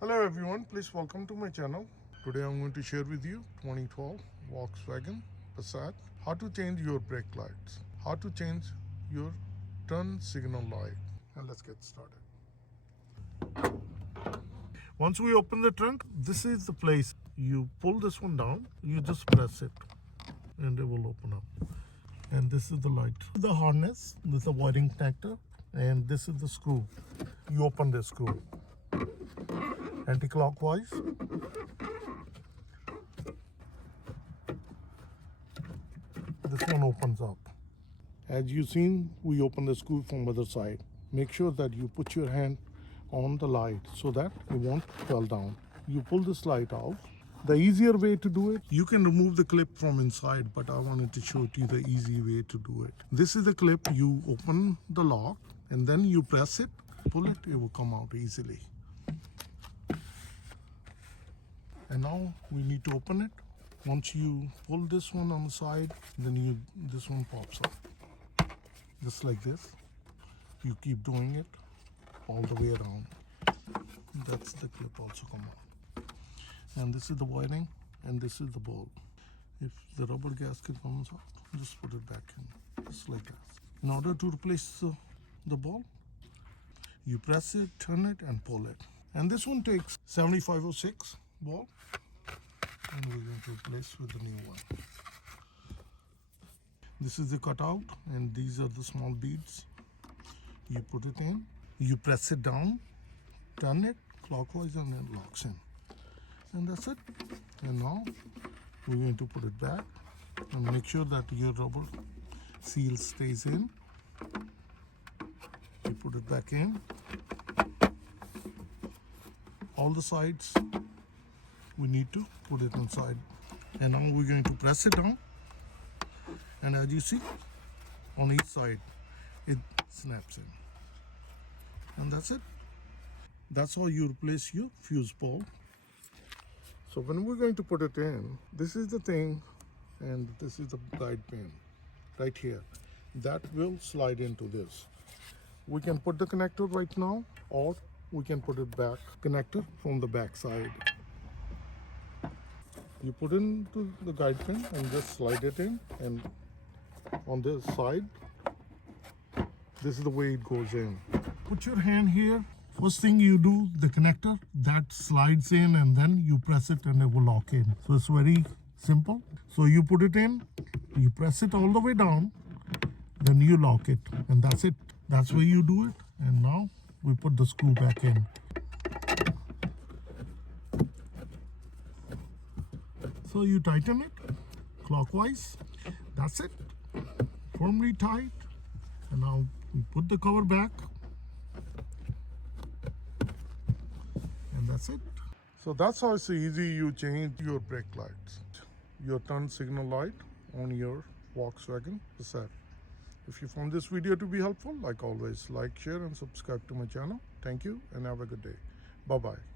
Hello everyone, please welcome to my channel. Today I'm going to share with you 2012 Volkswagen Passat. How to change your brake lights, how to change your turn signal light. And let's get started. Once we open the trunk, this is the place. You pull this one down, you just press it and it will open up. And this is the light. The harness, this is the wiring connector, and this is the screw. You open the screw anti-clockwise. This one opens up. As you seen, we open the screw from other side. Make sure that you put your hand on the light so that it won't fall down. You pull this light out. The easier way to do it, you can remove the clip from inside, but I wanted to show you the easy way to do it. This is the clip. You open the lock and then you press it, pull it, it will come out easily. And now we need to open it. Once you pull this one on the side, then this one pops up. Just like this. You keep doing it all the way around. That's the clip also come out. And this is the wiring and this is the bulb. If the rubber gasket comes out, just put it back in, just like that. In order to replace the bulb, you press it, turn it and pull it. And this one takes 7506 bulb, and we're going to replace with the new one. This is the cutout and these are the small beads. You put it in, you press it down, turn it clockwise and it locks in. And that's it. And now we're going to put it back and make sure that your rubber seal stays in. You put it back in. All the sides we need to put it inside. And now we're going to press it down. And as you see, on each side, it snaps in. And that's it. That's how you replace your fuse bulb. So when we're going to put it in, this is the thing, and this is the guide pin right here. That will slide into this. We can put the connector right now, or we can put it back, connector from the back side. You put into the guide pin and just slide it in, and on this side, this is the way it goes in. Put your hand here. First thing you do, the connector that slides in and then you press it and it will lock in. So it's very simple. So you put it in, you press it all the way down, then you lock it, and that's it. That's where you do it. And now we put the screw back in. So you tighten it clockwise. That's it. Firmly tight. And now we put the cover back. And that's it. So that's how it's easy you change your brake lights, your turn signal light on your Volkswagen Passat. If you found this video to be helpful, like always, like, share and subscribe to my channel. Thank you and have a good day. Bye-bye.